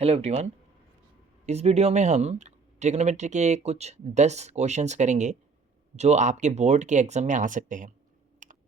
Hello everyone. इस video में हम ट्रिग्नोमेट्री के कुछ 10 क्वेश्चंस करेंगे जो आपके बोर्ड के एग्ज़ाम में आ सकते हैं।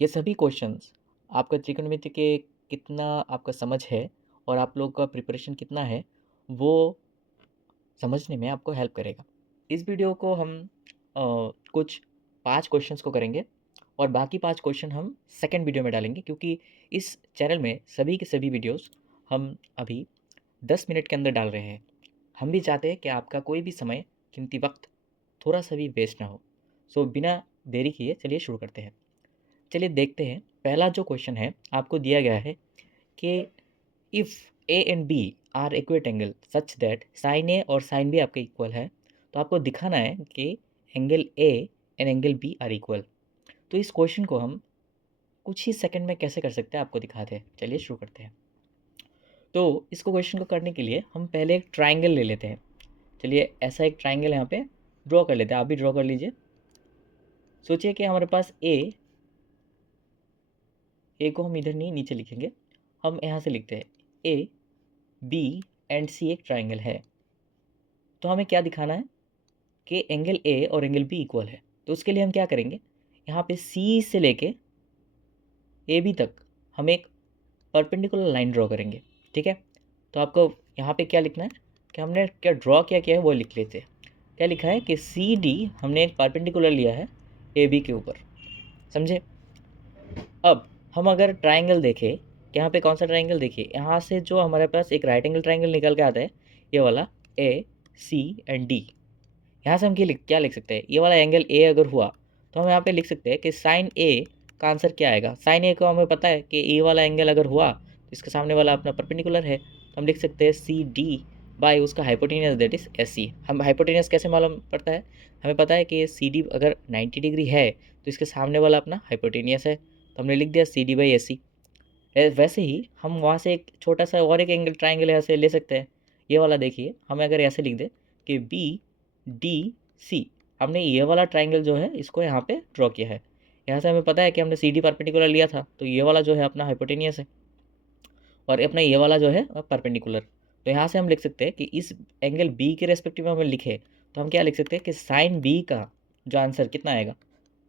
ये सभी क्वेश्चंस आपका ट्रिग्नोमेट्री के कितना आपका समझ है और आप लोग का प्रिपरेशन कितना है वो समझने में आपको हेल्प करेगा। इस वीडियो को हम कुछ 5 क्वेश्चंस को करेंगे और बाकी 5 क्वेश्चन हम सेकंड वीडियो में डालेंगे, क्योंकि इस चैनल में सभी के सभी वीडियोस हम अभी 10 मिनट के अंदर डाल रहे हैं। हम भी चाहते हैं कि आपका कोई भी समय, कीमती वक्त थोड़ा सा भी वेस्ट ना हो। सो बिना देरी किए चलिए शुरू करते हैं। चलिए देखते हैं। पहला जो क्वेश्चन है आपको दिया गया है कि if A and B are equate angle such that sine A और साइन बी आपके इक्वल है, तो आपको दिखाना है कि angle A and angle B are equal. तो इस क्वेश्चन को हम कुछ ही सेकंड में कैसे कर सकते हैं आपको दिखाते हैं। चलिए शुरू करते हैं। तो इसको क्वेश्चन को करने के लिए हम पहले एक ट्राइंगल ले लेते हैं। चलिए ऐसा एक ट्राइंगल यहाँ पे ड्रॉ कर लेते हैं। आप भी ड्रॉ कर लीजिए। सोचिए कि हमारे पास ए को हम इधर नहीं नीचे लिखेंगे, हम यहाँ से लिखते हैं ए बी एंड सी एक ट्राइंगल है। तो हमें क्या दिखाना है कि एंगल ए और एंगल बी इक्वल है। तो उसके लिए हम क्या करेंगे, यहाँ पे सी से लेके ए बी तक हम एक परपेंडिकुलर लाइन ड्रॉ करेंगे। ठीक है। तो आपको यहाँ पे क्या लिखना है कि हमने क्या ड्रॉ किया है वो लिख लेते हैं। क्या लिखा है कि सी डी हमने एक परपेंडिकुलर लिया है ए बी के ऊपर। समझे। अब हम अगर ट्राइंगल देखें कि यहाँ पे कौन सा ट्राइंगल, देखिए यहाँ से जो हमारे पास एक राइट एंगल ट्राइंगल निकल के आता है, ये वाला ए सी एंड डी। यहाँ से हम क्या लिख सकते हैं, ये वाला एंगल ए अगर हुआ तो हम यहाँ पे लिख सकते हैं कि साइन ए का आंसर क्या आएगा। साइन ए को हमें पता है कि ए वाला एंगल अगर हुआ तो इसके सामने वाला अपना परपेंडिकुलर है, तो हम लिख सकते हैं सी डी बाई उसका hypotenuse that is S C. हम हाइपोटेनियस कैसे मालूम पड़ता है, हमें पता है कि सी डी अगर 90 डिग्री है तो इसके सामने वाला अपना हाइपोटेनियस है, तो हमने लिख दिया C D by S C. वैसे ही हम वहाँ से एक छोटा सा और एक एंगल ट्राइंगल ऐसे ले सकते हैं। ये वाला देखिए, हमें अगर ऐसे लिख दे कि बी डी सी, हमने ये वाला ट्राइंगल जो है इसको यहाँ पे ड्रॉ किया है। यहाँ से हमें पता है कि हमने सी डी परपेंडिकुलर लिया था, तो ये वाला जो है अपना हाइपोटेनियस है और अपना ये वाला जो है परपेंडिकुलर। तो यहाँ से हम लिख सकते हैं कि इस एंगल बी के रेस्पेक्टिव में हमें लिखे तो हम क्या लिख सकते हैं कि साइन बी का जो आंसर कितना आएगा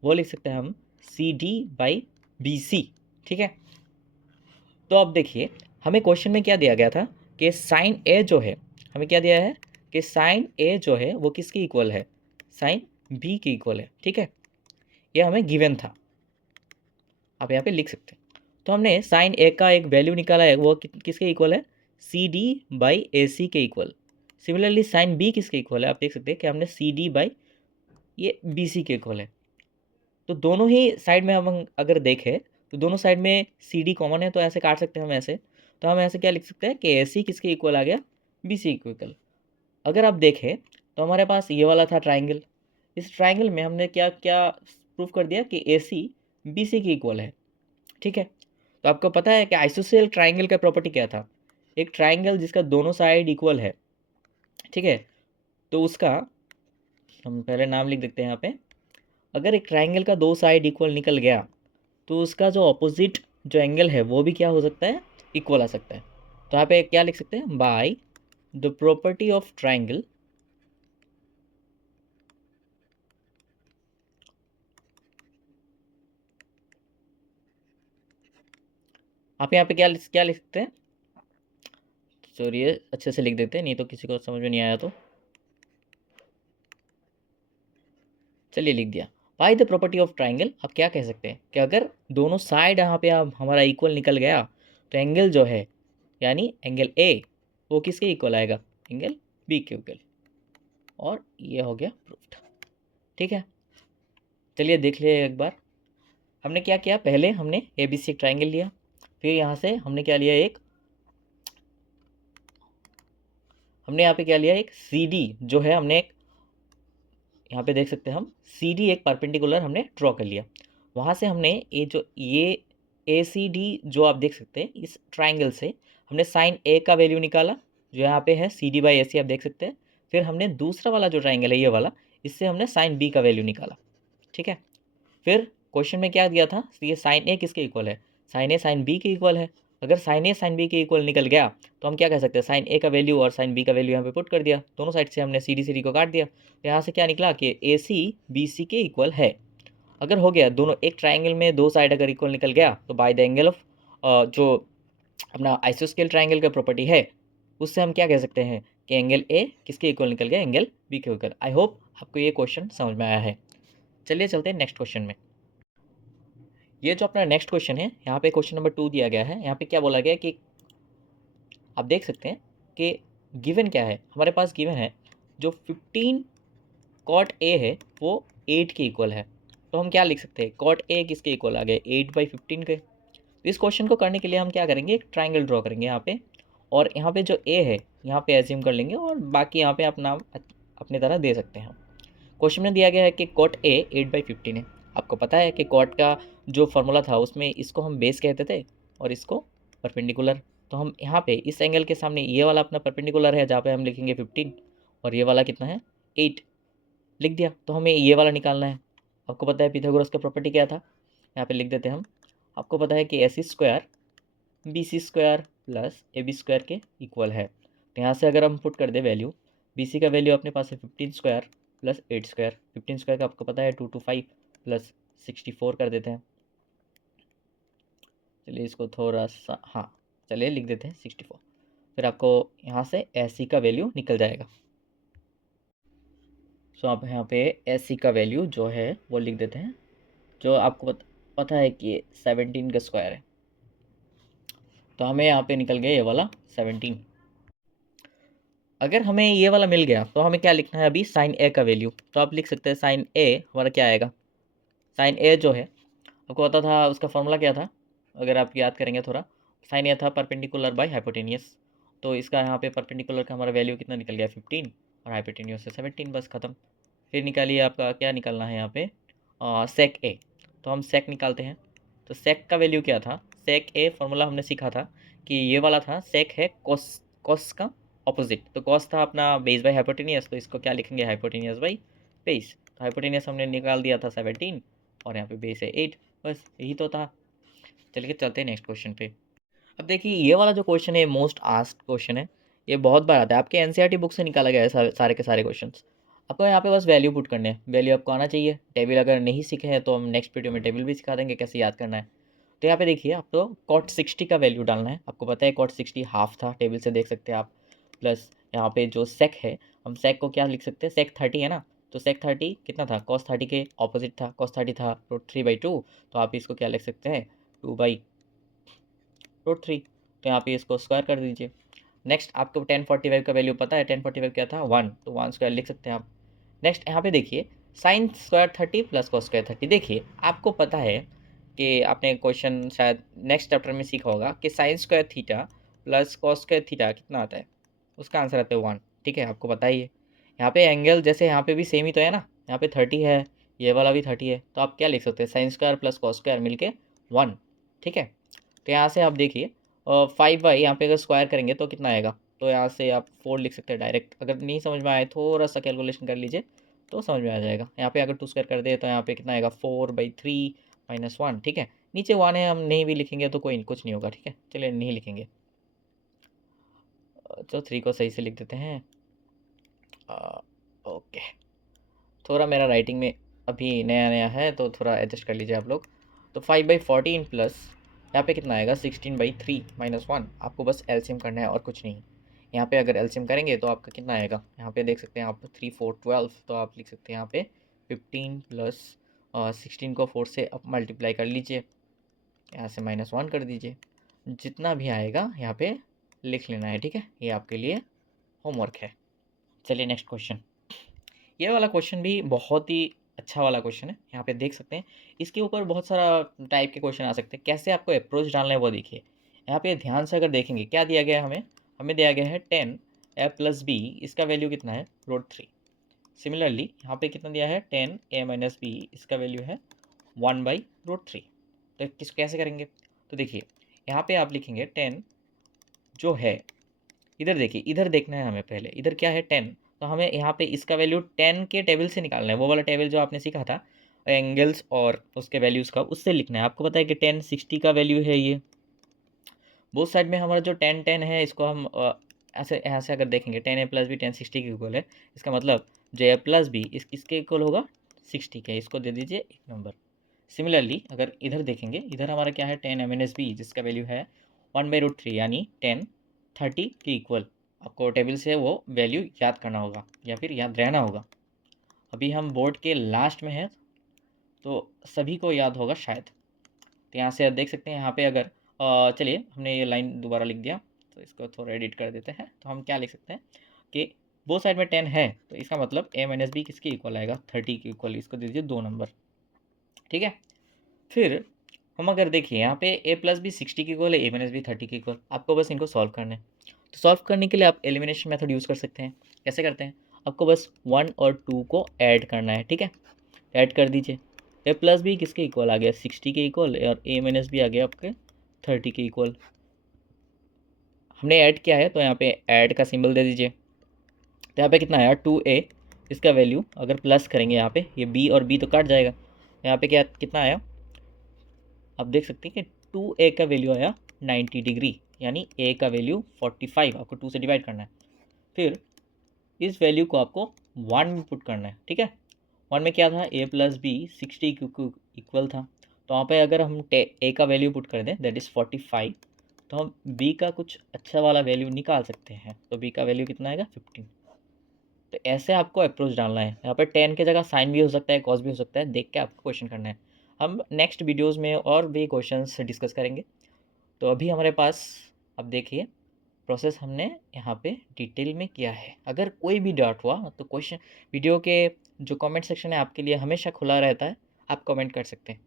वो लिख सकते हैं हम C D by B C. ठीक है। तो अब देखिए, हमें क्वेश्चन में क्या दिया गया था कि साइन ए जो है, हमें क्या दिया है कि साइन ए जो है वो किसके इक्वल है, साइन बी के इक्वल है। ठीक है। ये हमें गिवन था, आप यहाँ पे लिख सकते हैं। तो हमने साइन ए का एक वैल्यू निकाला है, वो किसके इक्वल है, सी डी बाई ए सी के इक्वल। सिमिलरली साइन बी किसके इक्वल है, आप देख सकते हैं कि हमने सी डी बाई ये बी सी के इक्वल है। तो दोनों ही साइड में हम अगर देखें तो दोनों साइड में सी डी कॉमन है, तो ऐसे काट सकते हैं हम ऐसे। तो हम ऐसे क्या लिख सकते हैं कि ए सी किसके इक्वल आ गया, बी सी इक्वल। अगर आप देखें तो हमारे पास ये वाला था ट्राइंगल, इस ट्राइंगल में हमने क्या क्या प्रूफ कर दिया कि ए सी बी सी के इक्वल है। ठीक है। तो आपको पता है कि आइसोसेल ट्राइंगल का प्रॉपर्टी क्या था, एक ट्राइंगल जिसका दोनों साइड इक्वल है। ठीक है। तो उसका हम पहले नाम लिख देते हैं यहाँ पे। अगर एक ट्राइंगल का दो साइड इक्वल निकल गया तो उसका जो ऑपोजिट जो एंगल है वो भी क्या हो सकता है, इक्वल आ सकता है। तो यहाँ पे क्या लिख सकते हैं, by the property of triangle आप यहाँ पे क्या लिख सकते हैं, चलिए अच्छे से लिख देते हैं, नहीं तो किसी को समझ में नहीं आया तो। चलिए लिख दिया, by the property of triangle. आप क्या कह सकते हैं कि अगर दोनों साइड यहाँ पे आप हमारा इक्वल निकल गया तो एंगल जो है यानी एंगल ए वो किसके इक्वल आएगा, एंगल बी के इक्वल। और ये हो गया प्रूफ्ड। ठीक है। चलिए देख लिए एक बार। हमने क्या किया, पहले हमने ए बी सी एक ट्राइंगल लिया, फिर यहाँ से हमने क्या लिया, हमने यहाँ पे क्या लिया, एक सी डी जो है हमने एक यहाँ पे देख सकते हैं हम सी डी एक परपेंडिकुलर हमने ड्रॉ कर लिया। वहाँ से हमने ये ए सी डी जो आप देख सकते हैं इस ट्राइंगल से हमने साइन ए का वैल्यू निकाला जो यहाँ पे है सी डी बाई ए सी, आप देख सकते हैं। फिर हमने दूसरा वाला जो ट्राइंगल है ये वाला, इससे हमने साइन बी का वैल्यू निकाला। ठीक है। फिर क्वेश्चन में क्या दिया था, ये साइन ए किसके इक्वल है, साइन ए साइन बी के इक्वल है। अगर साइन ए साइन बी के इक्वल निकल गया तो हम क्या कह सकते हैं, साइन ए का वैल्यू और साइन बी का वैल्यू यहाँ पे पुट कर दिया, दोनों साइड से हमने सी डी को काट दिया, तो यहाँ से क्या निकला कि ए सी बी सी के इक्वल है। अगर हो गया दोनों, एक ट्राइंगल में दो साइड अगर इक्वल निकल गया तो बाय द एंगल ऑफ जो अपना आइसोस्केल ट्राइंगल का प्रॉपर्टी है उससे हम क्या कह सकते हैं कि एंगल ए किसके इक्वल निकल गया, एंगल बी के इक्वल। आई होप आपको ये क्वेश्चन समझ में आया है। चलिए चलते हैं नेक्स्ट क्वेश्चन में। ये जो अपना नेक्स्ट क्वेश्चन है, यहाँ पे क्वेश्चन नंबर 2 दिया गया है। यहाँ पे क्या बोला गया है कि आप देख सकते हैं कि गिवन क्या है, हमारे पास गिवन है जो 15 कॉट ए है वो 8 के इक्वल है। तो हम क्या लिख सकते हैं, कॉट ए किसके इक्वल आ गए, 8/15 के। तो इस क्वेश्चन को करने के लिए हम क्या करेंगे, एक ट्राइंगल ड्रॉ करेंगे यहाँ पे, और यहाँ पे जो ए है यहाँ पे एज्यूम कर लेंगे और बाकी यहाँ पे अपना अपनी तरह दे सकते हैं। क्वेश्चन में दिया गया है कि कॉट ए 8/15 है। आपको पता है कि कॉट का जो फॉर्मूला था उसमें इसको हम बेस कहते थे और इसको परपेंडिकुलर। तो हम यहाँ पे इस एंगल के सामने ये वाला अपना परपेंडिकुलर है जहाँ पे हम लिखेंगे 15 और ये वाला कितना है 8 लिख दिया। तो हमें ये वाला निकालना है। आपको पता है पिथागोरस का प्रॉपर्टी क्या था, यहाँ पे लिख देते हैं हम। आपको पता है कि A C square B C square plus A B square के इक्वल है। तो यहाँ से अगर हम पुट कर दे वैल्यू, बी सी का वैल्यू अपने पास है 15 स्क्वायर प्लस 8 स्क्वायर। 15 स्क्वायर का आपको पता है 225 प्लस 64 कर देते हैं। चलिए इसको थोड़ा सा, हाँ चलिए लिख देते हैं 64। फिर आपको यहाँ से ए सी का वैल्यू निकल जाएगा। सो आप यहाँ पे एस सी का वैल्यू जो है वो लिख देते हैं, जो आपको पता है कि 17 का स्क्वायर है। तो हमें यहाँ पे निकल गया ये वाला 17। अगर हमें ये वाला मिल गया तो हमें क्या लिखना है अभी, साइन ए का वैल्यू। तो आप लिख सकते हैं साइन ए हमारा क्या आएगा, साइन ए जो है आपको पता था उसका फॉर्मूला क्या था, अगर आप याद करेंगे थोड़ा, साइन ए था परपेंडिकुलर बाय हाइपोटेनियस। तो इसका यहाँ पे परपेंडिकुलर का हमारा वैल्यू कितना निकल गया 15 और हाइपोटेनियस से 17, बस खत्म। फिर निकालिए आपका क्या निकालना है यहाँ पे, सेक ए। तो हम सेक निकालते हैं। तो सेक का वैल्यू क्या था, सेक ए फॉर्मूला हमने सीखा था कि ये वाला था, सेक है कॉस, कॉस का ऑपोजिट। तो कॉस था अपना बेस बाय हाइपोटेनियस, तो इसको क्या लिखेंगे, हाइपोटेनियस बाई बेस। तो हाइपोटेनियस हमने निकाल दिया था 17 और यहाँ पे बेस है 8, बस यही तो था। चलिए चलते हैं नेक्स्ट क्वेश्चन पे। अब देखिए ये वाला जो क्वेश्चन है मोस्ट आस्क्ड क्वेश्चन है, ये बहुत बार आता है, आपके एनसीईआरटी बुक से निकाला गया है सारे के सारे क्वेश्चंस। आपको यहाँ पे बस वैल्यू पुट करने हैं, वैल्यू आपको आना चाहिए। टेबल अगर नहीं सीखे हैं तो हम नेक्स्ट वीडियो में टेबल भी सिखा देंगे कैसे याद करना है। तो यहाँ पे देखिए आपको कॉट 60 का वैल्यू डालना है। आपको पता है कॉट 60 हाफ था, टेबल से देख सकते हैं आप। प्लस यहाँ पे जो सेक है, हम सेक को क्या लिख सकते हैं, सेक 30 है ना, तो सेक 30 कितना था, कॉस 30 के ऑपोजिट था, कॉस 30 था √3/2। तो आप इसको क्या लिख सकते हैं, 2/√3। तो यहाँ पे इसको स्क्वायर कर दीजिए। नेक्स्ट आपको 1045 का वैल्यू पता है, 1045 क्या था 1, तो 1 स्क्वायर लिख सकते हैं आप। नेक्स्ट यहाँ पे देखिए sine square 30 plus cos square 30। देखिए आपको पता है कि आपने क्वेश्चन शायद नेक्स्ट चैप्टर में सीखा होगा कि sine square theta plus cos square theta कितना आता है, उसका आंसर आता है 1। ठीक है, आपको पता ही है। यहाँ पे एंगल जैसे यहाँ पे भी सेम ही तो है ना, यहाँ पे 30 है, ये वाला भी 30 है, तो आप क्या लिख सकते हैं, sine square plus cos square मिल के 1। ठीक है, तो यहाँ से आप देखिए 5/, यहाँ पे अगर स्क्वायर करेंगे तो कितना आएगा, तो यहाँ से आप 4 लिख सकते हैं डायरेक्ट। अगर नहीं समझ में आए थोड़ा सा कैलकुलेशन कर लीजिए तो समझ में आ जाएगा। यहाँ पे अगर 2 स्क्वायर कर दे तो यहाँ पे कितना आएगा 4/3 - 1। ठीक है, नीचे 1 है, हम नहीं भी लिखेंगे तो कोई कुछ नहीं होगा। ठीक है, चलिए नहीं लिखेंगे, तो 3 को सही से लिख देते हैं। ओके, थोड़ा मेरा राइटिंग में अभी नया नया है तो थोड़ा एडजस्ट कर लीजिए आप लोग। तो 5/14 प्लस यहाँ पे कितना आएगा 16/3 - 1। आपको बस एलसीएम करना है और कुछ नहीं। यहाँ पे अगर एलसीएम करेंगे तो आपका कितना आएगा, यहाँ पे देख सकते हैं आप 3 4 12, तो आप लिख सकते हैं यहाँ पे 15 प्लस 16 को 4 से अब मल्टीप्लाई कर लीजिए, यहाँ से -1 कर दीजिए। जितना भी आएगा यहाँ पे लिख लेना है। ठीक है, ये आपके लिए होमवर्क है। चलिए नेक्स्ट क्वेश्चन। ये वाला क्वेश्चन भी बहुत ही अच्छा वाला क्वेश्चन है। यहाँ पे देख सकते हैं इसके ऊपर बहुत सारा टाइप के क्वेश्चन आ सकते हैं, कैसे आपको अप्रोच डालना है वो देखिए। यहाँ पे ध्यान से अगर देखेंगे क्या दिया गया है हमें, हमें दिया गया है 10a + b, इसका वैल्यू कितना है √3। सिमिलरली यहाँ पे कितना दिया है 10a - b, इसका वैल्यू है 1/√3। तो किस कैसे करेंगे, तो देखिए यहाँ पे आप लिखेंगे 10 जो है, इधर देखिए, इधर देखना है हमें पहले, इधर क्या है 10, तो हमें यहाँ पे इसका वैल्यू 10 के टेबल से निकालना है, वो वाला टेबल जो आपने सीखा था एंगल्स और उसके वैल्यूज़ का, उससे लिखना है। आपको पता है कि 10 60 का वैल्यू है ये, बोथ साइड में हमारा जो टेन टेन है इसको हम ऐसे यहाँ से अगर देखेंगे टेन ए प्लस बी टेन 60 के इक्वल है। इसका मतलब जो ए प्लस बी किसके इक्वल होगा 60 के, इसको दे दीजिए 1 नंबर। सिमिलरली अगर इधर देखेंगे, इधर हमारा क्या है tan M N S B जिसका वैल्यू है 1/√3 यानी 10 30 के इक्वल। आपको टेबल से वो वैल्यू याद करना होगा या फिर याद रहना होगा। अभी हम बोर्ड के लास्ट में हैं तो सभी को याद होगा शायद। तो यहाँ से आप देख सकते हैं यहाँ पे अगर चलिए हमने ये लाइन दोबारा लिख दिया, तो इसको थोड़ा एडिट कर देते हैं। तो हम क्या लिख सकते हैं कि बोथ साइड में 10 है, तो इसका मतलब ए माइनस बी किसके इक्वल आएगा 30 के इक्वल। इसको दीजिए 2 नंबर, ठीक है। फिर हम अगर देखिए यहाँ पे ए प्लस बी 60 के इक्वल है, ए माइनस बी 30 के इक्वल। आपको बस इनको सॉल्व करना है। तो सॉल्व करने के लिए आप एलिमिनेशन मेथड यूज़ कर सकते हैं। कैसे करते हैं, आपको बस 1 और 2 को ऐड करना है, ठीक है। ऐड कर दीजिए। ए प्लस बी किसके इक्वल आ गया 60 के इक्वल, और ए माइनस बी आ गया आपके 30 के इक्वल। हमने ऐड किया है तो यहाँ पे ऐड का सिंबल दे दीजिए। तो यहाँ पे कितना आया 2a, इसका वैल्यू अगर प्लस करेंगे यहाँ पे ये b और b तो काट जाएगा। यहाँ पे क्या कितना आया, आप देख सकते हैं कि 2a का वैल्यू आया 90 डिग्री, यानी a का वैल्यू 45, आपको 2 से डिवाइड करना है। फिर इस वैल्यू को आपको 1 में पुट करना है, ठीक है। 1 में क्या था a प्लस बी 60 के इक्वल था, तो वहाँ पे अगर हम a का वैल्यू पुट कर दें दैट इज़ 45, तो हम b का कुछ अच्छा वाला वैल्यू निकाल सकते हैं। तो b का वैल्यू कितना आएगा 15। तो ऐसे आपको अप्रोच डालना है। यहाँ पर 10 की जगह साइन भी हो सकता है, कॉस भी हो सकता है, देख के आपको क्वेश्चन करना है। हम नेक्स्ट वीडियोज़ में और भी क्वेश्चंस डिस्कस करेंगे। तो अभी हमारे पास, अब देखिए प्रोसेस हमने यहाँ पे डिटेल में किया है। अगर कोई भी डाउट हुआ तो क्वेश्चन वीडियो के जो कमेंट सेक्शन है आपके लिए हमेशा खुला रहता है, आप कमेंट कर सकते हैं।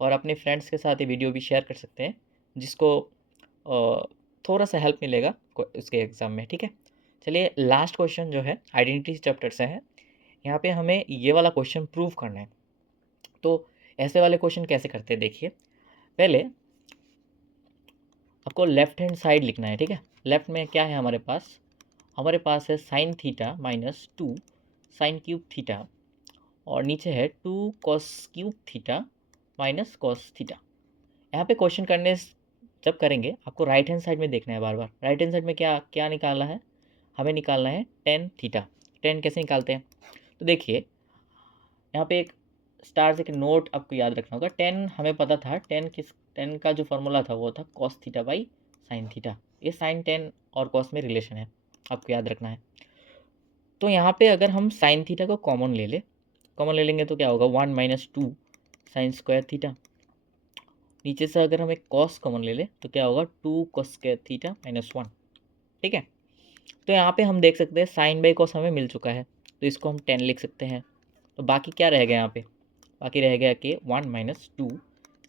और अपने फ्रेंड्स के साथ ये वीडियो भी शेयर कर सकते हैं जिसको थोड़ा सा हेल्प मिलेगा उसके एग्ज़ाम में, ठीक है। चलिए लास्ट क्वेश्चन जो है आइडेंटिटी चैप्टर से है। यहाँ पे हमें ये वाला क्वेश्चन प्रूव करना है। तो ऐसे वाले क्वेश्चन कैसे करते हैं देखिए। पहले आपको लेफ्ट हैंड साइड लिखना है, ठीक है। लेफ्ट में क्या है हमारे पास है sine theta minus 2 sine cube theta, और नीचे है 2 cos cube theta minus cos theta. यहाँ पे क्वेश्चन करने जब करेंगे आपको राइट हैंड साइड में देखना है बार बार। राइट हैंड साइड में क्या क्या निकालना है, हमें निकालना है टेन थीटा। टेन कैसे निकालते हैं, तो देखिए यहाँ पे एक स्टार से एक नोट आपको याद रखना होगा। टेन हमें पता था, टेन का जो फॉर्मूला था वो था cos theta by sine theta. ये साइन टेन और कॉस में रिलेशन है, आपको याद रखना है। तो यहाँ पे अगर हम साइन थीटा को कॉमन ले लेंगे तो क्या होगा 1 माइनस 2 साइन स्क्वायर थीटा। नीचे से अगर हम एक कॉस कॉमन ले लें तो क्या होगा 2 कॉस स्क्वायर थीटा माइनस 1, ठीक है। तो यहाँ पे हम देख सकते हैं साइन बाई कॉस हमें मिल चुका है, तो इसको हम 10 लिख सकते हैं। तो बाकी क्या रह गया यहाँ पे, बाकी रह गया कि 1 minus 2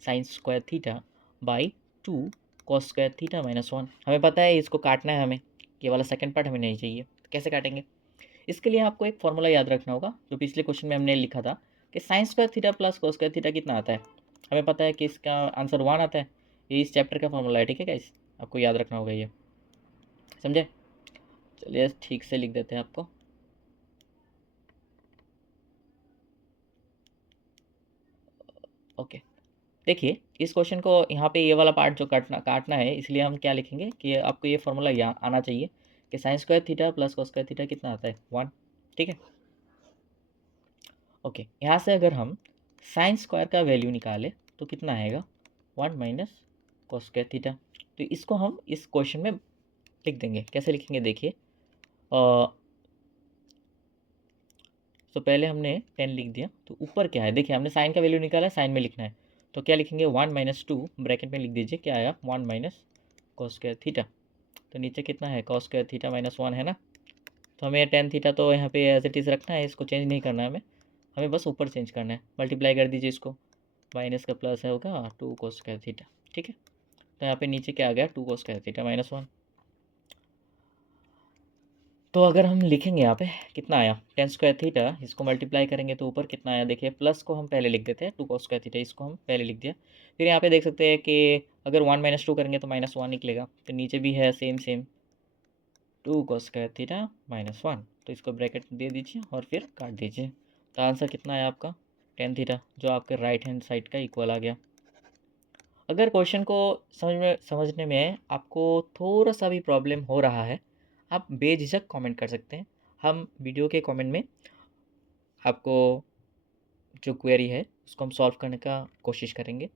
sine square theta by 2 cos square theta minus 1। हमें पता है इसको काटना है, हमें ये वाला सेकंड पार्ट हमें नहीं चाहिए। तो कैसे काटेंगे, इसके लिए आपको एक फॉर्मूला याद रखना होगा जो पिछले क्वेश्चन में हमने लिखा था कि sine square theta plus cos square theta कितना आता है। हमें पता है कि इसका आंसर 1 आता है। ये इस चैप्टर का फॉर्मूला है, ठीक है गाइस, आपको याद रखना होगा ये, समझे। चलिए ठीक से लिख देते हैं आपको। ओके, देखिए इस क्वेश्चन को यहाँ पे ये वाला पार्ट जो काटना है, इसलिए हम क्या लिखेंगे कि आपको ये फॉर्मूला यहाँ आना चाहिए कि sine square theta plus cos square theta कितना आता है 1, ठीक है। ओके, यहाँ से अगर हम साइन स्क्वायर का वैल्यू निकालें तो कितना आएगा 1 माइनस कॉस स्क्वायर थीटा। तो इसको हम इस क्वेश्चन में लिख देंगे। कैसे लिखेंगे देखिए, तो पहले हमने 10 लिख दिया, तो ऊपर क्या है देखिए, हमने साइन का वैल्यू निकाला है, साइन में लिखना है। तो क्या लिखेंगे 1 माइनस 2 ब्रैकेट में लिख दीजिए, क्या आया 1 माइनस कॉस स्क्वायर थीटा। तो नीचे कितना है कॉस स्क्वायर थीटा माइनस 1 है ना। तो हमें टेन थीटा तो यहाँ पे एज इट इज़ रखना है, इसको चेंज नहीं करना है हमें, हमें बस ऊपर चेंज करना है। मल्टीप्लाई कर दीजिए इसको, माइनस का प्लस है होगा 2 कॉस स्क्वायर थीटा, ठीक है। तो यहाँ पे नीचे क्या आ गया 2 कॉस स्क्वायर थीटा माइनस 1। तो अगर हम लिखेंगे यहाँ पे कितना आया 10 स्क्वायर थीटा, इसको मल्टीप्लाई करेंगे तो ऊपर कितना आया देखिए, प्लस को हम पहले लिख देते हैं 2 कॉस स्क्वायर थीटा, इसको हम पहले लिख दिया। फिर यहाँ पे देख सकते हैं कि अगर 1 माइनस 2 करेंगे तो माइनस 1 निकलेगा। तो नीचे भी है same 2 cos square theta minus 1, तो इसको ब्रैकेट दे दीजिए और फिर काट दीजिए। तो आंसर कितना है आपका 10 थीटा, जो आपके राइट हैंड साइड का इक्वल आ गया। अगर क्वेश्चन को समझने में आपको थोड़ा-सा भी प्रॉब्लम हो रहा है, आप बेझिझक कमेंट कर सकते हैं। हम वीडियो के कमेंट में आपको जो क्वेरी है, उसको हम सॉल्व करने का कोशिश करेंगे।